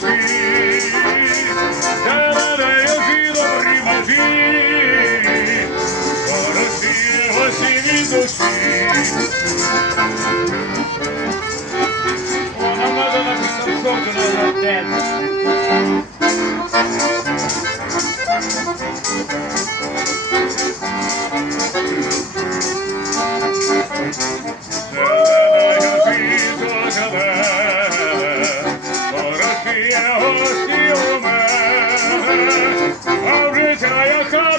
душі, зеленею добрі межі, Росія осінній душі. Вона надо написати сорку на день. Росія гості у мене, а в життя яка